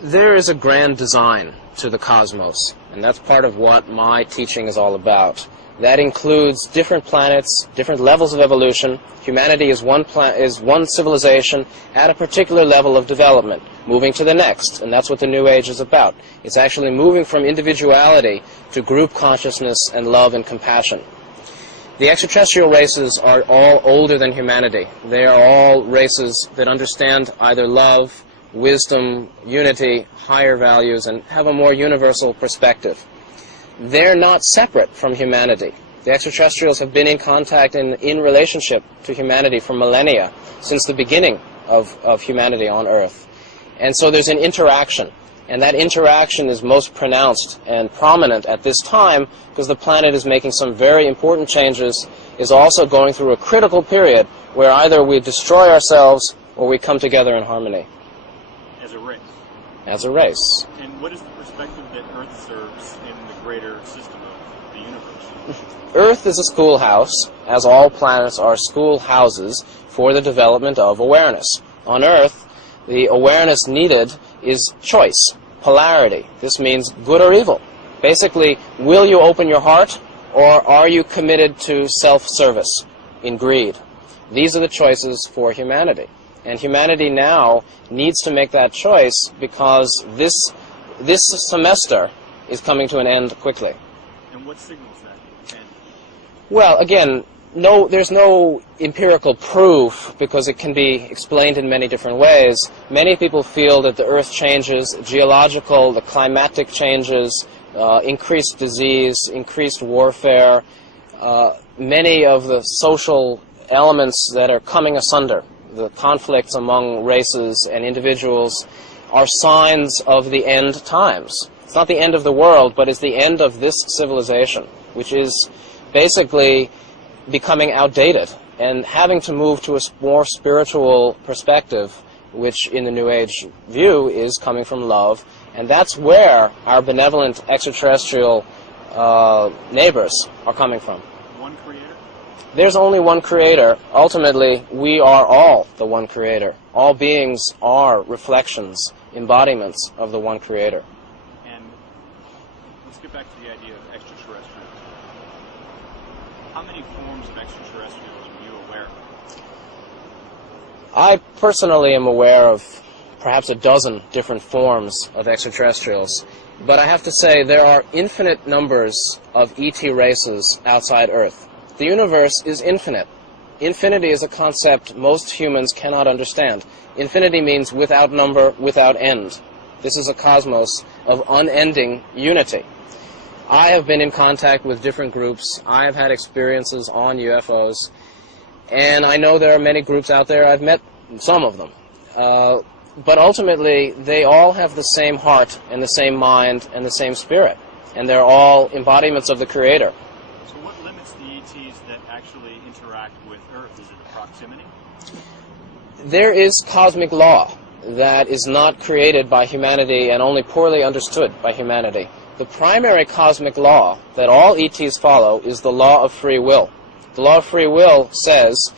There is a grand design to the cosmos, and that's part of what my teaching is all about. That includes different planets, different levels of evolution. Humanity is one civilization at a particular level of development, moving to the next, and that's what the New Age is about. It's actually moving from individuality to group consciousness and love and compassion. The extraterrestrial races are all older than humanity. They are all races that understand either love, wisdom, unity, higher values, and have a more universal perspective. They're not separate from humanity. The extraterrestrials have been in contact in relationship to humanity for millennia, since the beginning of humanity on Earth. And so there's an interaction, and that interaction is most pronounced and prominent at this time because the planet is making some very important changes, is also going through a critical period where either we destroy ourselves or we come together in harmony. As a race? As a race. And what is the perspective that Earth serves in the greater system of the universe? Earth is a schoolhouse, as all planets are schoolhouses for the development of awareness. On Earth, the awareness needed is choice, polarity. This means good or evil. Basically, will you open your heart, or are you committed to self-service in greed? These are the choices for humanity. And humanity now needs to make that choice because this semester is coming to an end quickly. And what signals that end? Well, again, there's no empirical proof because it can be explained in many different ways. Many people feel that the Earth changes, the climatic changes, increased disease, increased warfare, many of the social elements that are coming asunder, the conflicts among races and individuals, are signs of the end times. It's not the end of the world, but it's the end of this civilization, which is basically becoming outdated and having to move to a more spiritual perspective, which in the New Age view is coming from love. And that's where our benevolent extraterrestrial neighbors are coming from. One creator? There's only one creator. Ultimately, we are all the one creator. All beings are reflections, embodiments of the one creator. And let's get back to the idea of extraterrestrial. How many forms of extraterrestrials are you aware of? I personally am aware of perhaps a dozen different forms of extraterrestrials, but I have to say there are infinite numbers of ET races outside Earth. The universe is infinite. Infinity is a concept most humans cannot understand. Infinity means without number, without end. This is a cosmos of unending unity. I have been in contact with different groups. I have had experiences on UFOs, and I know there are many groups out there. I've met some of them. But ultimately, they all have the same heart and the same mind and the same spirit, and they're all embodiments of the Creator. So what limits the ETs that actually interact with Earth? Is it the proximity? There is cosmic law that is not created by humanity and only poorly understood by humanity. The primary cosmic law that all ETs follow is the law of free will. The law of free will says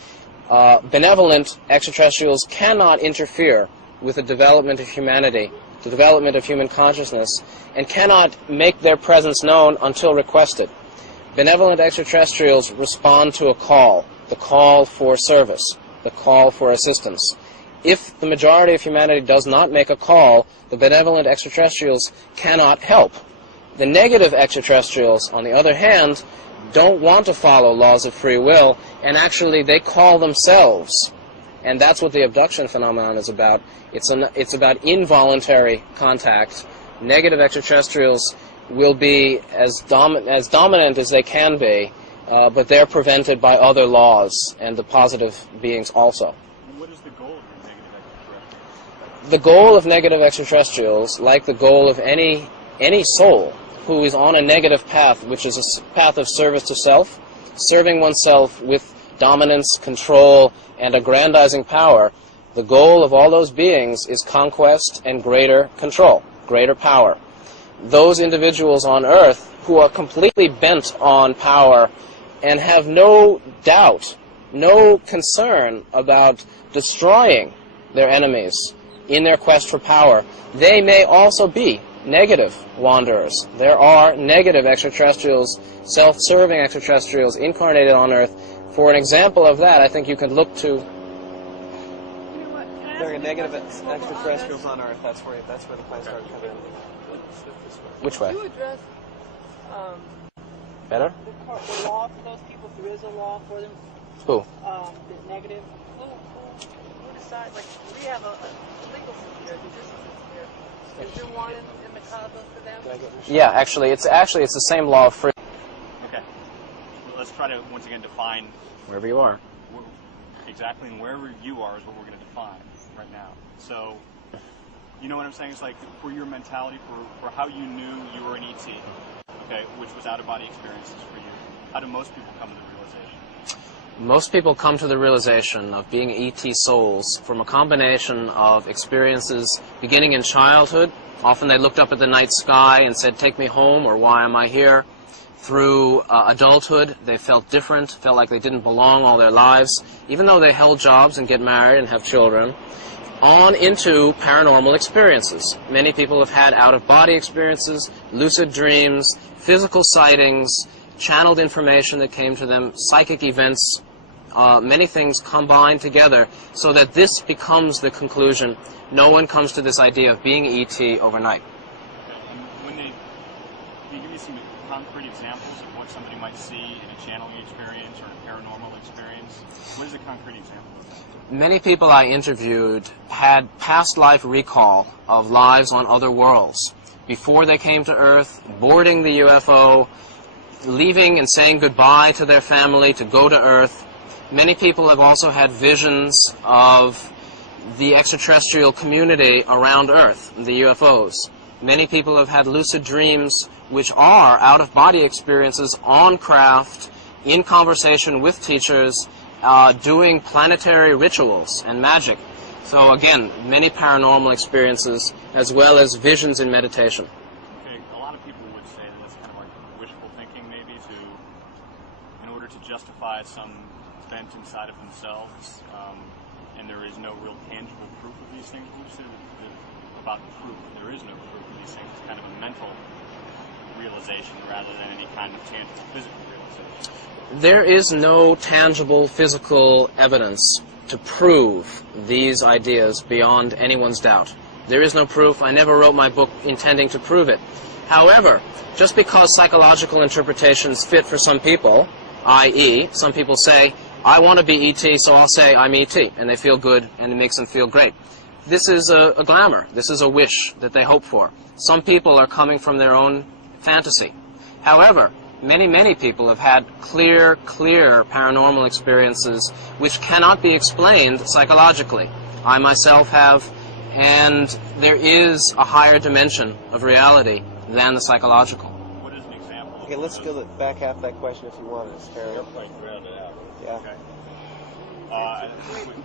benevolent extraterrestrials cannot interfere with the development of humanity, the development of human consciousness, and cannot make their presence known until requested. Benevolent extraterrestrials respond to a call, the call for service, the call for assistance. If the majority of humanity does not make a call, the benevolent extraterrestrials cannot help. The negative extraterrestrials, on the other hand, don't want to follow laws of free will, and actually they call themselves. And that's what the abduction phenomenon is about. It's about involuntary contact. Negative extraterrestrials will be as dominant as they can be, but they're prevented by other laws and the positive beings also. What is the goal of the negative extraterrestrials? The goal of negative extraterrestrials, like the goal of any soul who is on a negative path, which is a path of service to self, serving oneself with dominance, control, and aggrandizing power, the goal of all those beings is conquest and greater control, greater power. Those individuals on Earth who are completely bent on power and have no doubt, no concern about destroying their enemies, in their quest for power. They may also be negative wanderers. There are negative extraterrestrials, self-serving extraterrestrials incarnated on Earth. For an example of that, I think you could look to... There are negative extraterrestrials on Earth. That's where the place started coming in. Which way? You address Better? the law for those people. If there is a law for them. Who? The negative. Who decides? Like we have a legal system here, a judicial system here. Is there one in the cosmos for them? Yeah, actually, it's the same law of free. Okay. Well, let's try to once again define Wherever you are. exactly, and wherever you are is what we're going to define right now. So, you know what I'm saying? It's like for your mentality, for how you knew you were an ET, okay, which was out-of-body experiences for you. How do most people come to the realization? Most people come to the realization of being ET souls from a combination of experiences beginning in childhood. Often they looked up at the night sky and said, "Take me home," or "Why am I here?" Through adulthood, they felt different, felt like they didn't belong all their lives, even though they held jobs and get married and have children, on into paranormal experiences. Many people have had out-of-body experiences, lucid dreams, physical sightings, channeled information that came to them, psychic events, many things combined together so that this becomes the conclusion. No one comes to this idea of being ET overnight. Can you give me some concrete examples of what somebody might see in a channeling experience or a paranormal experience? What is a concrete example of that? Many people I interviewed had past life recall of lives on other worlds. Before they came to Earth, boarding the UFO, leaving and saying goodbye to their family to go to Earth. Many people have also had visions of the extraterrestrial community around Earth, the UFOs. Many people have had lucid dreams, which are out-of-body experiences on craft, in conversation with teachers, doing planetary rituals and magic. So again, many paranormal experiences, as well as visions in meditation. Okay, a lot of people would say that it's kind of like wishful thinking, maybe, in order to justify some bent inside of themselves, and there is no real tangible proof of these things. What would you say about proof? There is no proof of these things. It's kind of a mental realization rather than any kind of tangible physical realization. There is no tangible physical evidence to prove these ideas beyond anyone's doubt. There is no proof. I never wrote my book intending to prove it. However, just because psychological interpretations fit for some people, i.e., some people say, "I want to be ET, so I'll say I'm ET," and they feel good and it makes them feel great. This is a glamour. This is a wish that they hope for. Some people are coming from their own fantasy. However, many people have had clear paranormal experiences which cannot be explained psychologically. I myself have, and there is a higher dimension of reality than the psychological. What is an example? Okay, let's go to the back half of that question if you want. It's fair. Yeah. Okay.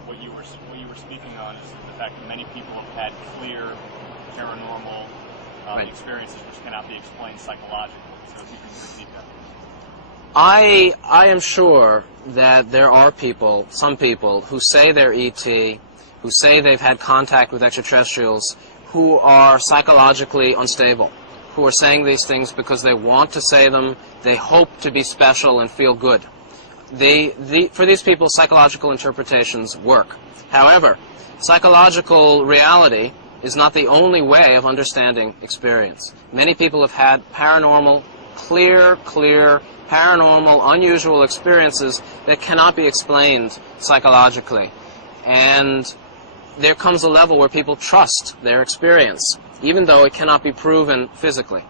What you were speaking on is the fact that many people have had clear paranormal experiences which cannot be explained psychologically. So if you can repeat that. I am sure that there are people, some people, who say they're ET, who say they've had contact with extraterrestrials, who are psychologically unstable, who are saying these things because they want to say them, they hope to be special and feel good. For these people, psychological interpretations work. However, psychological reality is not the only way of understanding experience. Many people have had paranormal, clear, paranormal, unusual experiences that cannot be explained psychologically. And there comes a level where people trust their experience, even though it cannot be proven physically.